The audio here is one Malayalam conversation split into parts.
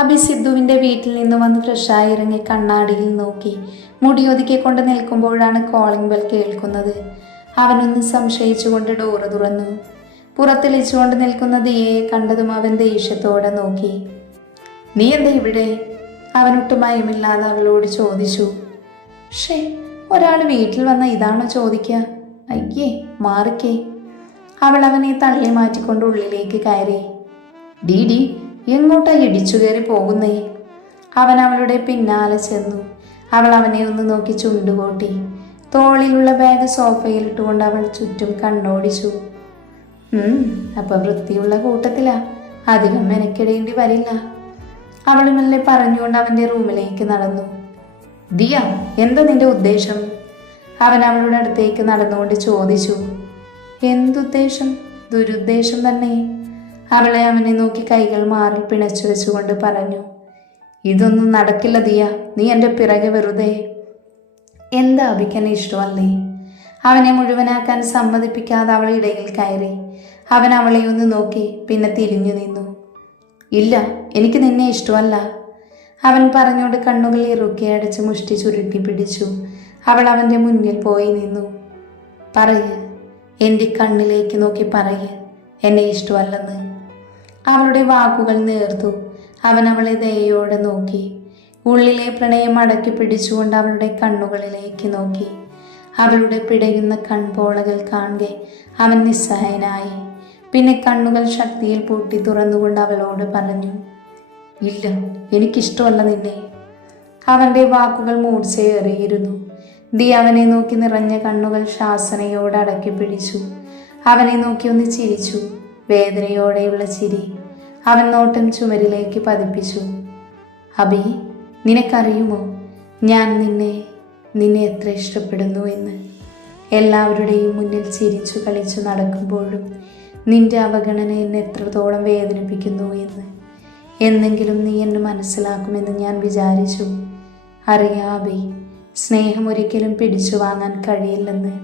അഭി സിദ്ധുവിന്റെ വീട്ടിൽ നിന്ന് വന്ന് ഫ്രഷായി ഇറങ്ങി കണ്ണാടിയിൽ നോക്കി മുടിയൊതുക്കിക്കൊണ്ട് നിൽക്കുമ്പോഴാണ് കോളിംഗ് ബെൽ കേൾക്കുന്നത്. അവനൊന്ന് സംശയിച്ചുകൊണ്ട് ഡോറ് തുറന്നു. പുറത്തെളിച്ചുകൊണ്ട് നിൽക്കുന്ന ദിയയെ കണ്ടതും അവൻ ദേഷ്യത്തോടെ നോക്കി. നീ എന്താ ഇവിടെ? അവനൊട്ടും ഭയമില്ലാതെ അവളോട് ചോദിച്ചു. ഷേ, ഒരാൾ വീട്ടിൽ വന്ന ഇതാണോ ചോദിക്കുക? അയ്യേ, മാറിക്കേ. അവൾ അവനെ തള്ളി മാറ്റിക്കൊണ്ട് ഉള്ളിലേക്ക് കയറി. ഡീഡി, എങ്ങോട്ടാ ഇടിച്ചു കയറി പോകുന്നേ? അവൻ അവളുടെ പിന്നാലെ ചെന്നു. അവൾ അവനെ ഒന്ന് നോക്കി ചുണ്ടുകൊട്ടി. തോളിലുള്ള ബാഗ് സോഫയിലിട്ടുകൊണ്ട് അവൾ ചുറ്റും കണ്ണോടിച്ചു. അപ്പൊ വൃത്തിയുള്ള കൂട്ടത്തിലാ, അധികം മെനക്കെടേണ്ടി വരില്ല. അവൾ മെല്ലെ പറഞ്ഞുകൊണ്ട് അവന്റെ റൂമിലേക്ക് നടന്നു. ദിയ, എന്താ നിന്റെ ഉദ്ദേശം? അവൻ അവളുടെ അടുത്തേക്ക് നടന്നുകൊണ്ട് ചോദിച്ചു. എന്തുദ്ദേശം? ദുരുദ്ദേശം തന്നെ. അവളെ അവനെ നോക്കി കൈകൾ മാറിൽ പിണച്ചു വെച്ചുകൊണ്ട് പറഞ്ഞു. ഇതൊന്നും നടക്കില്ല ദിയ, നീ എൻ്റെ പിറകെ വെറുതെ. എന്താ അഭിക്കന്നെ ഇഷ്ടമല്ലേ? അവനെ മുഴുവനാക്കാൻ സമ്മതിപ്പിക്കാതെ അവൾ ഇടയിൽ കയറി. അവൻ അവളെ ഒന്ന് നോക്കി, പിന്നെ തിരിഞ്ഞു നിന്നു. ഇല്ല, എനിക്ക് നിന്നെ ഇഷ്ടമല്ല. അവൻ പറഞ്ഞുകൊണ്ട് കണ്ണുകൾ ഇറുക്കി അടച്ച് മുഷ്ടി ചുരുട്ടി പിടിച്ചു. അവൾ അവൻ്റെ മുന്നിൽ പോയി നിന്നു. പറയ്, എൻ്റെ കണ്ണിലേക്ക് നോക്കി പറയ്, എന്നെ ഇഷ്ടമല്ലെന്ന്. അവളുടെ വാക്കുകൾ നേർത്തു. അവൻ അവളെ ദയയോടെ നോക്കി. ഉള്ളിലെ പ്രണയം അടക്കി പിടിച്ചുകൊണ്ട് അവളുടെ കണ്ണുകളിലേക്ക് നോക്കി. അവളുടെ പിടയുന്ന കൺപോളകൾ കാണെ അവൻ നിസ്സഹായനായി. പിന്നെ കണ്ണുകൾ ശക്തിയിൽ പൂട്ടി തുറന്നുകൊണ്ട് അവളോട് പറഞ്ഞു. ഇല്ല, എനിക്കിഷ്ടമല്ല നിന്നെ. അവൻ്റെ വാക്കുകൾ മൂർച്ചയേറിയിരുന്നു. ദി അവനെ നോക്കി നിറഞ്ഞ കണ്ണുകൾ ശാസനയോടെ അടക്കി പിടിച്ചു. അവനെ നോക്കി ഒന്ന് ചിരിച്ചു, വേദനയോടെയുള്ള ചിരി. അവൻ നോട്ടം ചുമരിലേക്ക് പതിപ്പിച്ചു. അബി, നിനക്കറിയുമോ ഞാൻ നിന്നെ എത്ര ഇഷ്ടപ്പെടുന്നു എന്ന്? എല്ലാവരുടെയും മുന്നിൽ ചിരിച്ചു കളിച്ചു നടക്കുമ്പോഴും നിന്റെ അവഗണന എന്നെ എത്രത്തോളം വേദനിപ്പിക്കുന്നു എന്ന്. എന്നെങ്കിലും നീ എന്നെ മനസ്സിലാക്കുമെന്ന് ഞാൻ വിചാരിച്ചു. അറിയാബി, സ്നേഹം ഒരിക്കലും പിടിച്ചു വാങ്ങാൻ കഴിയില്ലെന്ന്.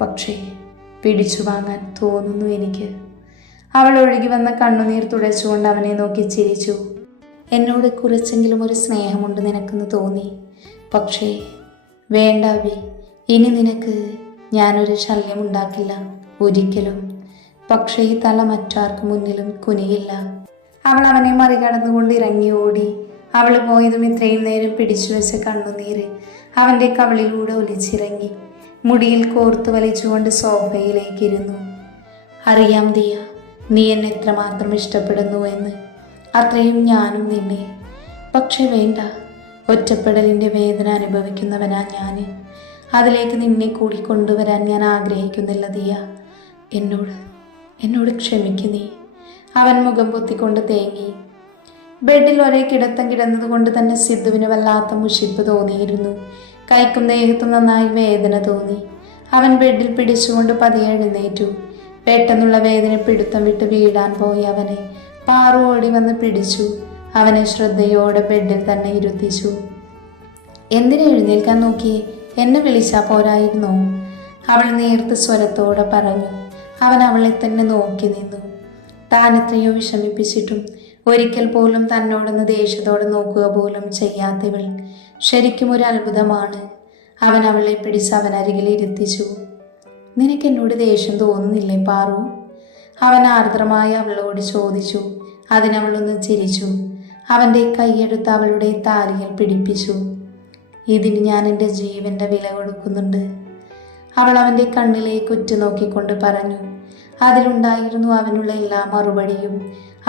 പക്ഷേ പിടിച്ചു വാങ്ങാൻ തോന്നുന്നു എനിക്ക്. അവൾ ഒഴുകി വന്ന കണ്ണുനീർ തുടച്ചുകൊണ്ട് അവനെ നോക്കി ചിരിച്ചു. എന്നോട് കുറച്ചെങ്കിലും ഒരു സ്നേഹമുണ്ട് നിനക്കെന്ന് തോന്നി. പക്ഷേ വേണ്ട അബി, ഇനി നിനക്ക് ഞാനൊരു ശല്യമുണ്ടാക്കില്ല, ഒരിക്കലും. പക്ഷേ ഈ തല മറ്റാർക്ക് മുന്നിലും കുനിയില്ല. അവൾ അവനെ മറികടന്നുകൊണ്ട് ഇറങ്ങി ഓടി. അവൾ പോയതും ഇത്രയും നേരം പിടിച്ചു വെച്ച കണ്ണുനീര് അവൻ്റെ കവിളിലൂടെ ഒലിച്ചിറങ്ങി. മുടിയിൽ കോർത്തു വലിച്ചുകൊണ്ട് സോഫയിലേക്ക് ഇരുന്നു. അറിയാം ദിയ, നീ എന്നെ എത്രമാത്രം ഇഷ്ടപ്പെടുന്നു എന്ന്. അത്രയും ഞാനും നിന്നെ. പക്ഷെ വേണ്ട, ഒറ്റപ്പെടലിൻ്റെ വേദന അനുഭവിക്കുന്നവനാ ഞാൻ. അതിലേക്ക് നിന്നെ കൂടി കൊണ്ടുവരാൻ ഞാൻ ആഗ്രഹിക്കുന്നില്ല ദിയ. എന്നോട് ക്ഷമിക്കു നീ. അവൻ മുഖം പൊത്തിക്കൊണ്ട് തേങ്ങി. ബെഡിൽ ഒരേ കിടത്തം കിടന്നതുകൊണ്ട് തന്നെ സിദ്ധുവിന് വല്ലാത്ത മുഷിപ്പ് തോന്നിയിരുന്നു. കൈക്കും ദേഹത്തും നന്നായി വേദന തോന്നി. അവൻ ബെഡിൽ പിടിച്ചുകൊണ്ട് പതിയെ എഴുന്നേറ്റു. പെട്ടെന്നുള്ള വേദന പിടുത്തം വിട്ട് വീഴാൻ പോയി അവനെ പാറു ഓടി വന്ന് പിടിച്ചു. അവനെ ശ്രദ്ധയോടെ ബെഡിൽ തന്നെ ഇരുത്തിച്ചു. എന്തിനെ എഴുന്നേൽക്കാൻ നോക്കി? എന്നെ വിളിച്ചാ പോരായിരുന്നോ? അവൾ നേർത്ത സ്വരത്തോടെ പറഞ്ഞു. അവൻ അവളെ തന്നെ നോക്കി നിന്നു. താൻ എത്രയോ വിഷമിപ്പിച്ചിട്ടും ഒരിക്കൽ പോലും തന്നോടൊന്ന് ദേഷ്യത്തോടെ നോക്കുക പോലും ചെയ്യാത്തവൾ ശരിക്കും ഒരു അത്ഭുതമാണ്. അവൻ അവളെ പിടിച്ച് അവനരികിൽ ഇരുത്തിച്ചു. നിനക്കെന്നോട് ദേഷ്യം തോന്നുന്നില്ലേ പാറു? അവൻ ആർദ്രമായി അവളോട് ചോദിച്ചു. അതിനവളൊന്ന് ചിരിച്ചു. അവൻ്റെ കൈയെടുത്ത് അവളുടെ താലിയിൽ പിടിപ്പിച്ചു. ഇതിന് ഞാൻ എൻ്റെ ജീവൻ്റെ വില കൊടുക്കുന്നുണ്ട്. അവൾ അവൻ്റെ കണ്ണിലേക്ക് ഉറ്റുനോക്കിക്കൊണ്ട് പറഞ്ഞു. അതിലുണ്ടായിരുന്നു അവനുള്ള എല്ലാ മറുപടിയും.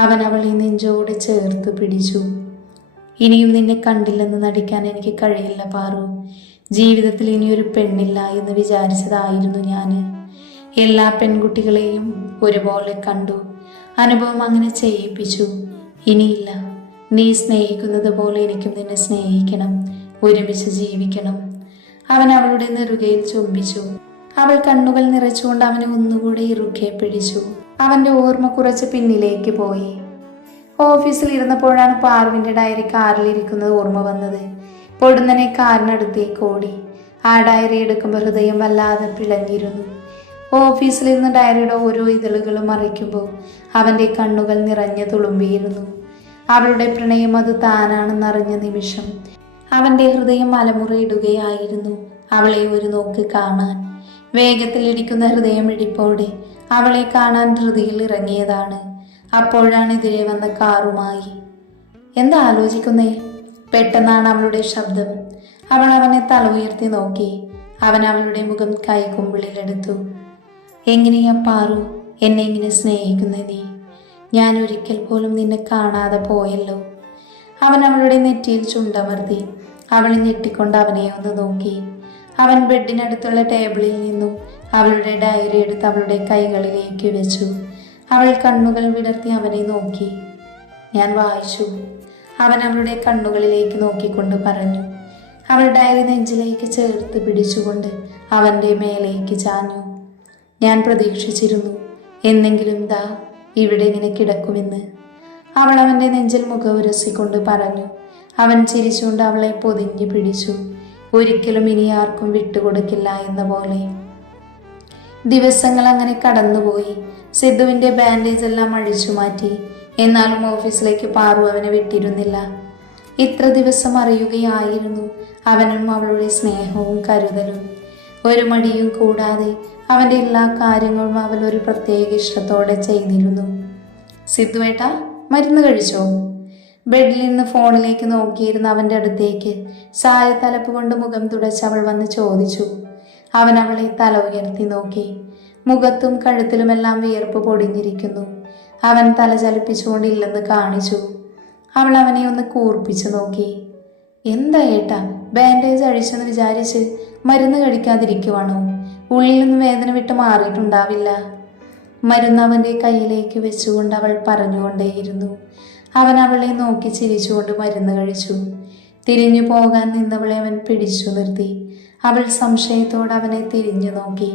അവൻ അവളെ നെഞ്ചോട് ചേർത്ത് പിടിച്ചു. ഇനിയും നിന്നെ കണ്ടില്ലെന്ന് നടിക്കാൻ എനിക്ക് കഴിയില്ല പാറു. ജീവിതത്തിൽ ഇനിയൊരു പെണ്ണില്ല എന്ന് വിചാരിച്ചതായിരുന്നു ഞാൻ. എല്ലാ പെൺകുട്ടികളെയും ഒരുപോലെ കണ്ടു. അനുഭവം അങ്ങനെ ചെയ്യിപ്പിച്ചു. ഇനിയില്ല. നീ സ്നേഹിക്കുന്നത് പോലെ എനിക്കും നിന്നെ സ്നേഹിക്കണം, ഒരുമിച്ച് ജീവിക്കണം. അവൻ അവളുടെ നെറുകയിൽ ചുംബിച്ചു. അവൾ കണ്ണുകൾ നിറച്ചുകൊണ്ട് അവനെ ഒന്നുകൂടെ ഇറുക്കെ പിടിച്ചു. അവൻ്റെ ഓർമ്മ കുറച്ച് പിന്നിലേക്ക് പോയി. ഓഫീസിൽ ഇരുന്നപ്പോഴാണ് പാറുവിൻ്റെ ഡയറി കാറിലിരിക്കുന്നത് ഓർമ്മ വന്നത്. പൊടുന്നനെ കാറിനടുത്തേക്ക് ഓടി. ആ ഡയറി എടുക്കുമ്പോൾ ഹൃദയം വല്ലാതെ പിളഞ്ഞിരുന്നു. ഓഫീസിലിരുന്ന് ഡയറിയുടെ ഓരോ ഇതളുകളും മറിക്കുമ്പോൾ അവൻ്റെ കണ്ണുകൾ നിറഞ്ഞു തുളുമ്പിയിരുന്നു. അവളുടെ പ്രണയം അത് താനാണെന്നറിഞ്ഞ നിമിഷം അവൻ്റെ ഹൃദയം അലമുറയിടുകയായിരുന്നു അവളെ ഒരു നോക്ക് കാണാൻ. വേഗത്തിലിടിക്കുന്ന ഹൃദയമിടിപ്പോടെ അവളെ കാണാൻ ധൃതിയിൽ ഇറങ്ങിയതാണ്. അപ്പോഴാണ് എതിരെ വന്ന കാറുമായി. എന്താ ആലോചിക്കുന്നേ? പെട്ടെന്നാണ് അവളുടെ ശബ്ദം. അവൾ അവനെ തല ഉയർത്തി നോക്കി. അവൻ അവളുടെ മുഖം കൈകുമ്പിളിലെടുത്തു. എങ്ങനെയാ പാറു എന്നെ ഇങ്ങനെ സ്നേഹിക്കുന്നേ നീ? ഞാൻ ഒരിക്കൽ പോലും നിന്നെ കാണാതെ പോയല്ലോ. അവൻ അവളുടെ നെറ്റിയിൽ ചുണ്ടമർത്തി. അവളെ ഞെട്ടിക്കൊണ്ട് അവനെ ഒന്ന് നോക്കി. അവൻ ബെഡിനടുത്തുള്ള ടേബിളിൽ നിന്നും അവളുടെ ഡയറി എടുത്ത് അവളുടെ കൈകളിലേക്ക് വെച്ചു. അവൾ കണ്ണുകൾ വിടർത്തി അവനെ നോക്കി. ഞാൻ വായിച്ചു. അവൻ അവളുടെ കണ്ണുകളിലേക്ക് നോക്കിക്കൊണ്ട് പറഞ്ഞു. അവൾ ഡയറി നെഞ്ചിലേക്ക് ചേർത്ത് പിടിച്ചുകൊണ്ട് അവൻ്റെ മേലേക്ക് ചാഞ്ഞു. ഞാൻ പ്രതീക്ഷിച്ചിരുന്നു എന്നെങ്കിലും ദാ ഇവിടെ ഇങ്ങനെ കിടക്കുമെന്ന്. അവൾ അവൻ്റെ നെഞ്ചിൽ മുഖവുരസിക്കൊണ്ട് പറഞ്ഞു. അവൻ ചിരിച്ചുകൊണ്ട് അവളെ പൊതിഞ്ഞു പിടിച്ചു. ഒരിക്കലും ഇനി ആർക്കും വിട്ടുകൊടുക്കില്ല എന്ന പോലെ. ദിവസങ്ങൾ അങ്ങനെ കടന്നുപോയി. സിദ്ധുവിൻ്റെ ബാൻഡേജ് എല്ലാം അഴിച്ചു മാറ്റി. എന്നാലും ഓഫീസിലേക്ക് പാറു അവനെ വിട്ടിരുന്നില്ല. ഇത്ര ദിവസം അറിയുകയായിരുന്നു അവനും അവളുടെ സ്നേഹവും കരുതലും. ഒരു മടിയും കൂടാതെ അവൻ്റെ എല്ലാ കാര്യങ്ങളും അവൾ ഒരു പ്രത്യേക ഇഷ്ടത്തോടെ ചെയ്തിരുന്നു. സിദ്ധുവേട്ടാ, മരുന്ന് കഴിച്ചോ? ബെഡിൽ നിന്ന് ഫോണിലേക്ക് നോക്കിയിരുന്ന അവൻ്റെ അടുത്തേക്ക് സായത്തലപ്പ് കൊണ്ട് മുഖം തുടച്ച് അവൾ വന്ന് ചോദിച്ചു. അവൻ അവളെ തല ഉയർത്തി നോക്കി. മുഖത്തും കഴുത്തിലുമെല്ലാം വിയർപ്പ് പൊടിഞ്ഞിരിക്കുന്നു. അവൻ തല ചലിപ്പിച്ചുകൊണ്ടില്ലെന്ന് കാണിച്ചു. അവൾ അവനെ ഒന്ന് കൂർപ്പിച്ചു നോക്കി. എന്താ ഏട്ടാ, ബാൻഡേജ് അഴിച്ചെന്ന് വിചാരിച്ച് മരുന്ന് കഴിക്കാതിരിക്കുവാണോ? ഉള്ളിലൊന്നും വേദന വിട്ട് മാറിയിട്ടുണ്ടാവില്ല. മരുന്ന് അവൻ്റെ കയ്യിലേക്ക് വെച്ചുകൊണ്ട് അവൾ പറഞ്ഞുകൊണ്ടേയിരുന്നു. അവൻ അവളെ നോക്കി ചിരിച്ചുകൊണ്ട് മരുന്ന് കഴിച്ചു. തിരിഞ്ഞു പോകാൻ നിന്നവളെ അവൻ പിടിച്ചു നിർത്തി. അവൾ സംശയത്തോടെ അവനെ തിരിഞ്ഞു നോക്കി.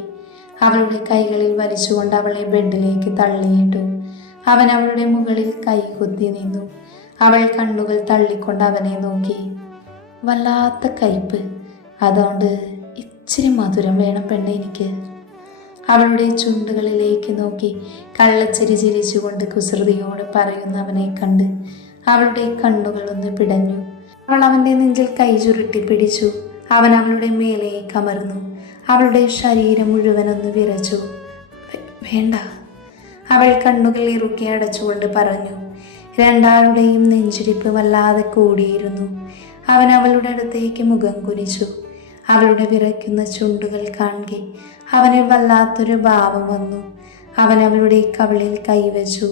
അവളുടെ കൈകളിൽ വലിച്ചുകൊണ്ട് അവളെ ബെഡിലേക്ക് തള്ളിയിട്ടു. അവൻ അവളുടെ മുകളിൽ കൈകുത്തി നിന്നു. അവൾ കണ്ണുകൾ തള്ളിക്കൊണ്ട് അവനെ നോക്കി. വല്ലാത്ത കയ്പ്, അതുകൊണ്ട് ഇച്ചിരി മധുരം വേണം പെണ്ണെ എനിക്ക്. അവളുടെ ചുണ്ടുകളിലേക്ക് നോക്കി കള്ളച്ചിരി ചിരിച്ചുകൊണ്ട് കുസൃതിയോട് പറയുന്നവനെ കണ്ട് അവളുടെ കണ്ണുകൾ ഒന്ന് പിടഞ്ഞു. അവൾ അവൻ്റെ നെഞ്ചിൽ കൈ ചുരുട്ടി പിടിച്ചു. അവൻ അവളുടെ മേലെ കമർന്നു. അവളുടെ ശരീരം മുഴുവനൊന്ന് വിറച്ചു. വേണ്ട, അവൾ കണ്ണുകൾ ഇറുക്കി അടച്ചുകൊണ്ട് പറഞ്ഞു. രണ്ടാളുടെയും നെഞ്ചിടിപ്പ് വല്ലാതെ കൂടിയിരുന്നു. അവൻ അവളുടെ അടുത്തേക്ക് മുഖം കുനിച്ചു. അവളുടെ വിറയ്ക്കുന്ന ചുണ്ടുകൾ കാണെ അവന് വല്ലാത്തൊരു ഭാവം വന്നു. അവൻ അവളുടെ കവിളിൽ കൈവച്ചു.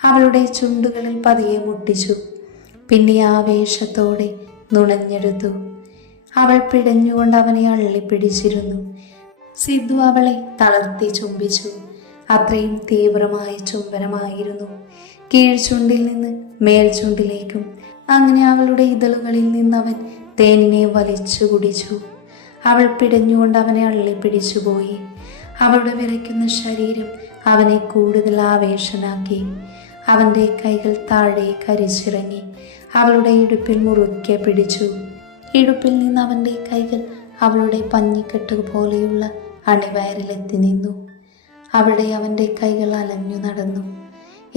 അവളുടെ ചുണ്ടുകളിൽ പതിയെ മുട്ടിച്ചു. പിന്നെ ആവേശത്തോടെ നുണഞ്ഞെടുത്തു. അവൾ പിടഞ്ഞുകൊണ്ട് അവനെ അള്ളിപ്പിടിച്ചിരുന്നു. സിദ്ധു അവളെ തളർത്തി ചുംബിച്ചു. അത്രയും തീവ്രമായ ചുംബനമായിരുന്നു. കീഴ്ചുണ്ടിൽ നിന്ന് മേൽചുണ്ടിലേക്കും. അങ്ങനെ അവളുടെ ഇതളുകളിൽ നിന്ന് അവൻ തേനിനെ വലിച്ചു കുടിച്ചു. അവൾ പിടഞ്ഞുകൊണ്ട് അവനെ അള്ളിപ്പിടിച്ചുപോയി. അവളുടെ വിറയ്ക്കുന്ന ശരീരം അവനെ കൂടുതൽ ആവേശനാക്കി. അവൻ്റെ കൈകൾ താഴെ കരിച്ചിറങ്ങി അവളുടെ ഇടുപ്പിൽ മുറുക്കെ പിടിച്ചു. ഇടുപ്പിൽ നിന്ന് അവൻ്റെ കൈകൾ അവളുടെ പഞ്ഞിക്കെട്ട് പോലെയുള്ള അണിവയറിലെത്തി നിന്നു. അവിടെ അവൻ്റെ കൈകൾ അലഞ്ഞു നടന്നു.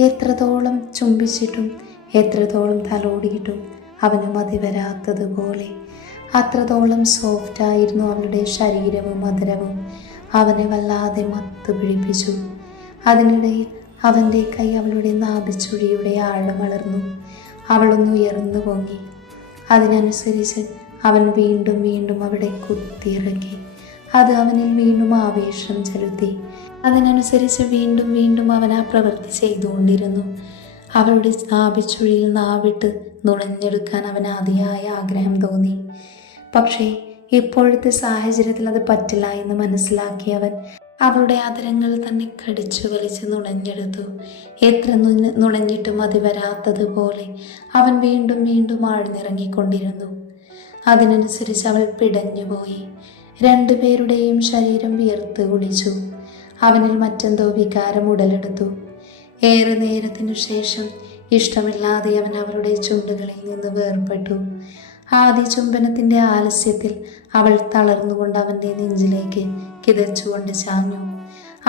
എത്രത്തോളം ചുംബിച്ചിട്ടും എത്രത്തോളം തലോടിയിട്ടും അവന് മതി വരാത്തതുപോലെ. അത്രത്തോളം സോഫ്റ്റായിരുന്നു അവളുടെ ശരീരവും മധുരവും. അവനെ വല്ലാതെ മത്തു പിടിപ്പിച്ചു. അതിനിടയിൽ അവൻ്റെ കൈ അവളുടെ നാഭിച്ചുഴിയുടെ ആഴം വളർന്നു. അവളൊന്ന് ഉയർന്നു പൊങ്ങി. അതിനനുസരിച്ച് അവൻ വീണ്ടും വീണ്ടും അവിടെ കുത്തിയിറക്കി. അത് അവനിൽ വീണ്ടും ആവേശം ചെലുത്തി. അതിനനുസരിച്ച് വീണ്ടും വീണ്ടും അവൻ ആ പ്രവൃത്തി ചെയ്തുകൊണ്ടിരുന്നു. അവളുടെ നാഭിച്ചുഴിയിൽ നാവിട്ട് നുണഞ്ഞെടുക്കാൻ അവന് അതിയായ ആഗ്രഹം തോന്നി. പക്ഷേ ഇപ്പോഴത്തെ സാഹചര്യത്തിൽ അത് പറ്റില്ല എന്ന് മനസ്സിലാക്കിയവൻ അവളുടെ ആദരങ്ങൾ തന്നെ കടിച്ചു വലിച്ച് നുണഞ്ഞെടുത്തു. എത്ര നുണഞ്ഞിട്ടും മതി വരാത്തതുപോലെ അവൻ വീണ്ടും വീണ്ടും ആഴ്ന്നിറങ്ങിക്കൊണ്ടിരുന്നു. അതിനനുസരിച്ച് അവൾ പിടഞ്ഞുപോയി. രണ്ടുപേരുടെയും ശരീരം വിയർത്ത് കുളിച്ചു. അവനിൽ മറ്റെന്തോ വികാരം ഉടലെടുത്തു. ഏറെ നേരത്തിനു ശേഷം ഇഷ്ടമില്ലാതെ അവൻ അവളുടെ ചുണ്ടുകളിൽ നിന്ന് വേർപെട്ടു. ആദ്യ ചുംബനത്തിൻ്റെ ആലസ്യത്തിൽ അവൾ തളർന്നുകൊണ്ട് അവൻ്റെ നെഞ്ചിലേക്ക് കിതച്ചുകൊണ്ട് ചാഞ്ഞു.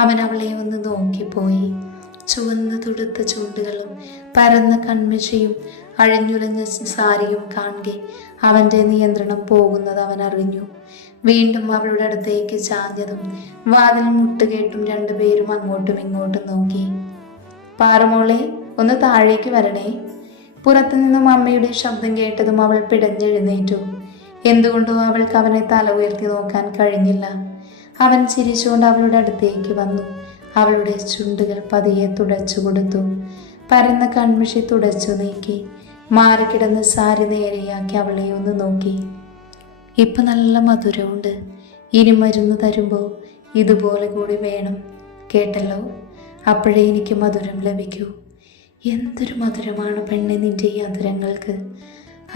അവൻ അവളെ ഒന്ന് നോക്കിപ്പോയി. ചുവന്ന് തുടുത്ത ചുണ്ടുകളും പരന്ന കൺമശയും അഴിഞ്ഞുലഞ്ഞ സാരിയും കാണെ അവൻ്റെ നിയന്ത്രണം പോകുന്നത് അവൻ അറിഞ്ഞു. വീണ്ടും അവളുടെ അടുത്തേക്ക് ചാഞ്ഞതും വാതിൽ മുട്ടുകേട്ടും രണ്ടുപേരും അങ്ങോട്ടും ഇങ്ങോട്ടും നോക്കി. പാറുമോളെ, ഒന്ന് താഴേക്ക് വരണേ. പുറത്തു നിന്നും അമ്മയുടെ ശബ്ദം കേട്ടതും അവൾ പിടഞ്ഞെഴുന്നേറ്റു. എന്തുകൊണ്ടോ അവൾക്ക് അവനെ തല ഉയർത്തി നോക്കാൻ കഴിഞ്ഞില്ല. അവൻ ചിരിച്ചുകൊണ്ട് അവളുടെ അടുത്തേക്ക് വന്നു. അവളുടെ ചുണ്ടുകൾ പതിയെ തുടച്ചു കൊടുത്തു. പരന്ന കൺമഷി തുടച്ചു നീക്കി മാറിക്കിടന്ന് സാരി നേരെയാക്കി അവളെ ഒന്ന് നോക്കി. ഇപ്പൊ നല്ല മധുരമുണ്ട്. ഇനി മരുന്ന് തരുമ്പോൾ ഇതുപോലെ കൂടി വേണം കേട്ടല്ലോ. അപ്പോഴേ എനിക്ക് മധുരം ലഭിക്കൂ. എന്തൊരു മധുരമാണ് പെണ്ണെ നിന്റെ ഈ അധരങ്ങൾക്ക്.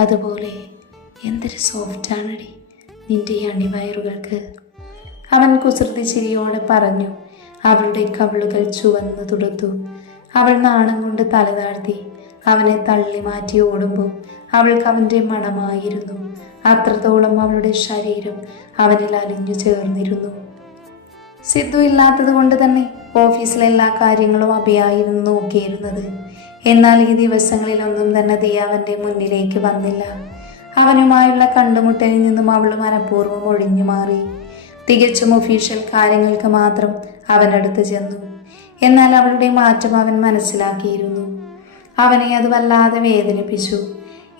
അതുപോലെ എന്തൊരു സോഫ്റ്റാണടി നിന്റെ ഈ അണിവയറുകൾക്ക്. അവൻ കുസൃതി ചിരിയോടെ പറഞ്ഞു. അവളുടെ കവിളുകൾ ചുവന്നു തുടുത്തു. അവൾ നാണം കൊണ്ട് തല താഴ്ത്തി അവനെ തള്ളി മാറ്റി ഓടുമ്പോൾ അവൾക്ക് അവൻ്റെ മണമായിരുന്നു. അത്രത്തോളം അവളുടെ ശരീരം അവനിൽ അലിഞ്ഞു ചേർന്നിരുന്നു. സിദ്ധു ഇല്ലാത്തത് കൊണ്ട് തന്നെ ഓഫീസിലെ എല്ലാ കാര്യങ്ങളും അഭിയായിരുന്നു നോക്കിയിരുന്നത്. എന്നാൽ ഈ ദിവസങ്ങളിലൊന്നും തന്നെ ദിയ അവൻ്റെ മുന്നിലേക്ക് വന്നില്ല. അവനുമായുള്ള കണ്ടുമുട്ടലിൽ നിന്നും അവൾ മനഃപൂർവ്വം ഒഴിഞ്ഞു മാറി. തികച്ചും ഒഫീഷ്യൽ കാര്യങ്ങൾക്ക് മാത്രം അവനടുത്ത് ചെന്നു. എന്നാൽ അവളുടെ മാറ്റം അവൻ മനസ്സിലാക്കിയിരുന്നു. അവനെ അത് വല്ലാതെ വേദനിപ്പിച്ചു.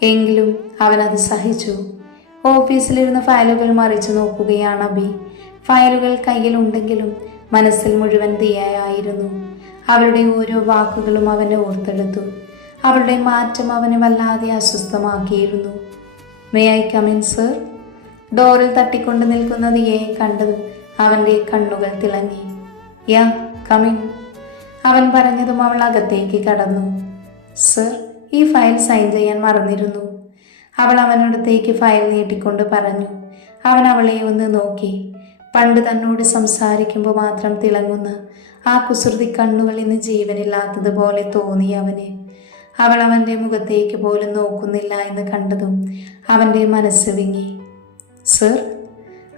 എങ്കിലും അവനത് സഹിച്ചു. ഓഫീസിലിരുന്ന് ഫയലുകൾ മറിച്ചു നോക്കുകയാണ് അബി. ഫയലുകൾ കയ്യിലുണ്ടെങ്കിലും മനസ്സിൽ മുഴുവൻ ദിയയായിരുന്നു. അവളുടെ ഓരോ വാക്കുകളും അവനെ ഓർത്തെടുത്തു. അവളുടെ മാറ്റം അവനെ വല്ലാതെ അസ്വസ്ഥമാക്കിയിരുന്നു. May I come in sir? ഡോറിൽ തട്ടിക്കൊണ്ട് നിൽക്കുന്ന ദിയയെ കണ്ടതും അവൻ്റെ കണ്ണുകൾ തിളങ്ങി. യാ കമിൻ, അവൻ പറഞ്ഞതും അവൾ അകത്തേക്ക് കടന്നു. സർ, ഈ ഫയൽ സൈൻ ചെയ്യാൻ മറന്നിരുന്നു. അവൾ അവനടുത്തേക്ക് ഫയൽ നീട്ടിക്കൊണ്ട് പറഞ്ഞു. അവൻ അവളെ ഒന്ന് നോക്കി. പണ്ട് തന്നോട് സംസാരിക്കുമ്പോൾ മാത്രം തിളങ്ങുന്ന ആ കുസൃതി കണ്ണുകൾ ഇന്ന് ജീവനില്ലാത്തതുപോലെ തോന്നി അവന്. അവൾ അവൻ്റെ മുഖത്തേക്ക് പോലും നോക്കുന്നില്ല എന്ന് കണ്ടതും അവൻ്റെ മനസ്സ് വിങ്ങി. സർ,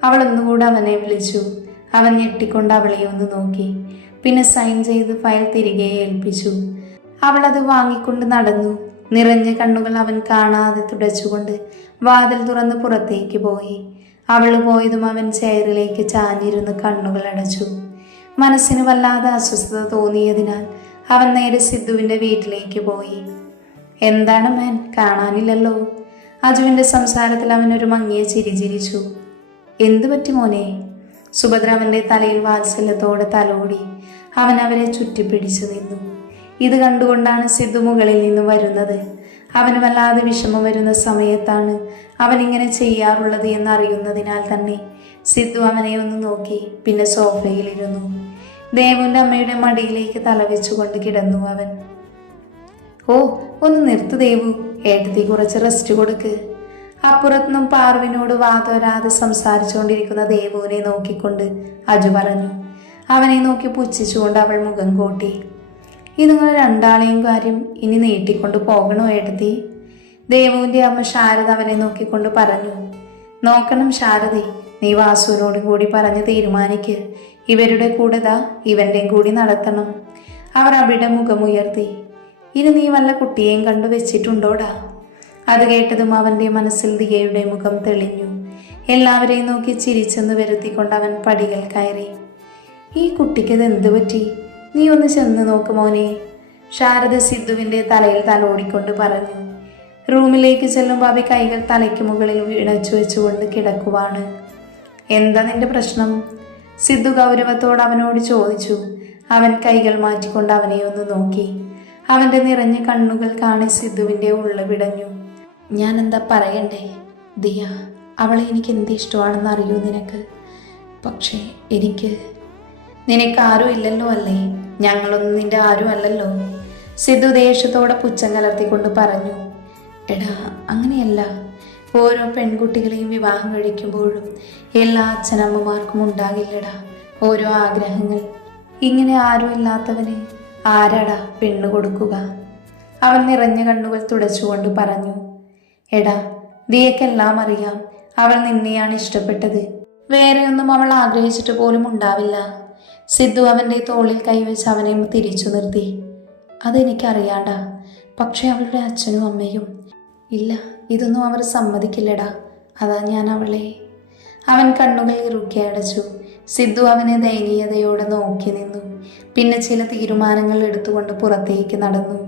അവൾ ഒന്നുകൂടെ അവനെ വിളിച്ചു. അവൻ ഞെട്ടിക്കൊണ്ട് അവളെ ഒന്ന് നോക്കി. പിന്നെ സൈൻ ചെയ്ത് ഫയൽ തിരികെ ഏൽപ്പിച്ചു. അവൾ അത് വാങ്ങിക്കൊണ്ട് നടന്നു. നിറഞ്ഞ കണ്ണുകൾ അവൻ കാണാതെ തുടച്ചുകൊണ്ട് വാതിൽ തുറന്ന് പുറത്തേക്ക് പോയി. അവൾ പോയതും അവൻ ചെയറിലേക്ക് ചാഞ്ഞിരുന്ന് കണ്ണുകൾ അടച്ചു. മനസ്സിന് വല്ലാതെ അസ്വസ്ഥത തോന്നിയതിനാൽ അവൻ നേരെ സിദ്ധുവിൻ്റെ വീട്ടിലേക്ക് പോയി. എന്താണ് മാൻ, കാണാനില്ലല്ലോ? അജുവിൻ്റെ സംസാരത്തിൽ അവനൊരു മങ്ങിയ ചിരി ചിരിച്ചു. എന്തു പറ്റി മോനെ? സുഭദ്ര അവൻ്റെ തലയിൽ വാത്സല്യത്തോടെ തലോടി. അവൻ അവരെ ചുറ്റിപ്പിടിച്ചു നിന്നു. ഇത് കണ്ടുകൊണ്ടാണ് സിദ്ധു മുകളിൽ നിന്ന് വരുന്നത്. അവന് വല്ലാതെ വിഷമം വരുന്ന സമയത്താണ് അവൻ ഇങ്ങനെ ചെയ്യാറുള്ളത് എന്നറിയുന്നതിനാൽ തന്നെ സിദ്ധു അവനെ ഒന്ന് നോക്കി. പിന്നെ സോഫയിലിരുന്നു. ദേവുവിൻ്റെ അമ്മയുടെ മടിയിലേക്ക് തലവെച്ചുകൊണ്ട് കിടന്നു അവൻ. ഓ, ഒന്ന് നിർത്തു ദേവു, ഏട്ടത്തി കുറച്ച് റെസ്റ്റ് കൊടുക്ക്. അപ്പുറത്തുനിന്നും പാർവിനോട് വാതോരാതെ സംസാരിച്ചുകൊണ്ടിരിക്കുന്ന ദേവുവിനെ നോക്കിക്കൊണ്ട് അജു പറഞ്ഞു. അവനെ നോക്കി പുച്ഛിച്ചുകൊണ്ട് അവൾ മുഖം കൂട്ടി. ഈ നിങ്ങൾ രണ്ടാളെയും കാര്യം ഇനി നീട്ടിക്കൊണ്ട് പോകണോ ഏട്ടത്തി? ദേവുവിൻ്റെ അമ്മ ശാരദ അവനെ നോക്കിക്കൊണ്ട് പറഞ്ഞു. നോക്കണം ശാരദേ, നീ വാസുവിനോടും കൂടി പറഞ്ഞ് തീരുമാനിക്ക്. ഇവരുടെ കൂടെ ഇവൻ്റെയും കൂടി നടത്തണം. അവർ അവിടെ മുഖമുയർത്തി. ഇനി നീ വല്ല കുട്ടിയെയും കണ്ടു വെച്ചിട്ടുണ്ടോടാ? അത് കേട്ടതും അവൻ്റെ മനസ്സിൽ ദിയയുടെ മുഖം തെളിഞ്ഞു. എല്ലാവരെയും നോക്കി ചിരിച്ചെന്ന് വരുത്തിക്കൊണ്ട് അവൻ പടികൾ കയറി. ഈ കുട്ടിക്കത് എന്തു പറ്റി? നീ ഒന്ന് ചെന്ന് നോക്ക് മോനെ, ശാരദ സിദ്ധുവിൻ്റെ തലയിൽ തലോടിക്കൊണ്ട് പറഞ്ഞു. റൂമിലേക്ക് ചെല്ലുമ്പോൾ അവ കൈകൾ തലയ്ക്ക് മുകളിൽ ഇണച്ചു വെച്ചുകൊണ്ട് കിടക്കുവാണ്. എന്താ നിന്റെ പ്രശ്നം? സിദ്ധു ഗൗരവത്തോട് അവനോട് ചോദിച്ചു. അവൻ കൈകൾ മാറ്റിക്കൊണ്ട് അവനെ ഒന്ന് നോക്കി. അവൻ്റെ നിറഞ്ഞ കണ്ണുകൾ കാണി സിദ്ധുവിൻ്റെ ഉള്ളു പിടഞ്ഞു. ഞാൻ എന്താ പറയണ്ടേ ദിയ, അവളെ എനിക്ക് എന്ത് ഇഷ്ടമാണെന്ന് അറിയൂ നിനക്ക്. പക്ഷേ നിനക്കാരും ഇല്ലല്ലോ അല്ലേ? ഞങ്ങളൊന്നും നിന്റെ ആരും അല്ലല്ലോ. സിദ്ധു ദേഷ്യത്തോടെ പുച്ഛം കലർത്തിക്കൊണ്ട് പറഞ്ഞു. എടാ, അങ്ങനെയല്ല. ഓരോ പെൺകുട്ടികളെയും വിവാഹം കഴിക്കുമ്പോഴും എല്ലാ അച്ഛനമ്മമാർക്കും ഉണ്ടാകില്ലടാ ഓരോ ആഗ്രഹങ്ങൾ. ഇങ്ങനെ ആരും ഇല്ലാത്തവന് ആരാടാ പെണ്ണ് കൊടുക്കുക? അവൻ നിറഞ്ഞ കണ്ണുകൾ തുടച്ചുകൊണ്ട് പറഞ്ഞു. എടാ, ദിയക്കെല്ലാം അറിയാം. അവൾ നിന്നെയാണ് ഇഷ്ടപ്പെട്ടത്. വേറെയൊന്നും അവൾ ആഗ്രഹിച്ചിട്ട് പോലും ഉണ്ടാവില്ല. സിദ്ധു അവൻ്റെ തോളിൽ കൈവച്ച് അവനെ തിരിച്ചു നിർത്തി. അതെനിക്കറിയാടാ. പക്ഷെ അവളുടെ അച്ഛനും അമ്മയും ഇല്ല, ഇതൊന്നും അവർ സമ്മതിക്കില്ലടാ. അതാ ഞാൻ അവളെ. അവൻ കണ്ണുകൾ ഇറുക്കി അടച്ചു. സിദ്ധു അവനെ ദയനീയതയോടെ നോക്കി നിന്നു. പിന്നെ ചില തീരുമാനങ്ങൾ എടുത്തുകൊണ്ട് പുറത്തേക്ക് നടന്നു.